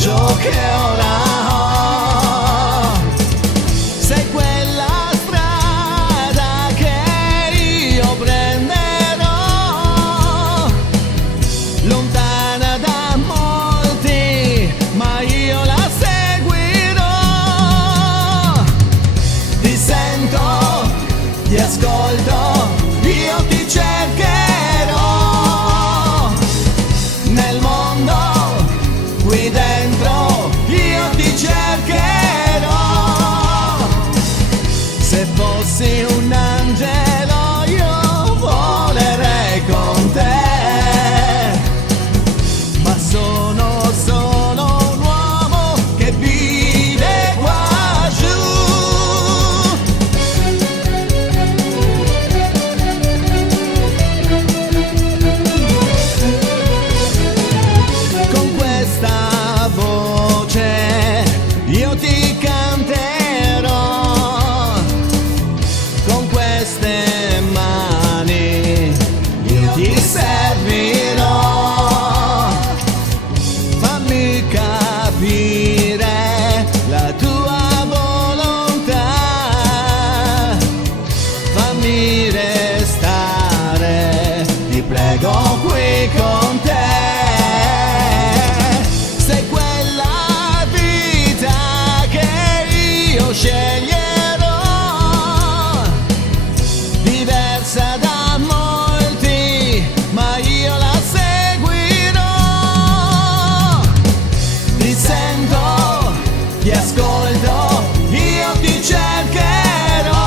ciò che ora ho. Sei quella strada che io prenderò, lontana da molti, ma io la seguirò. Ti sento, ti ascolto, io ti cercherò. Nel mondo, qui dentro, io ti cercherò. Se fossi un angelo io volerei con te, ma sono solo un uomo che vive qua giù. Con questa voce io ti canterò, con queste mani io ti servirò. Fammi capire la tua volontà, fammi restare, ti prego, qui con te. Sei quella vita che io sceglierò, diversa da molti, ma io la seguirò. Ti sento, ti ascolto, io ti cercherò.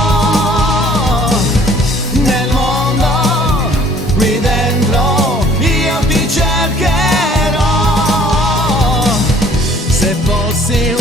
Nel mondo, qui dentro, io ti cercherò. Se fossi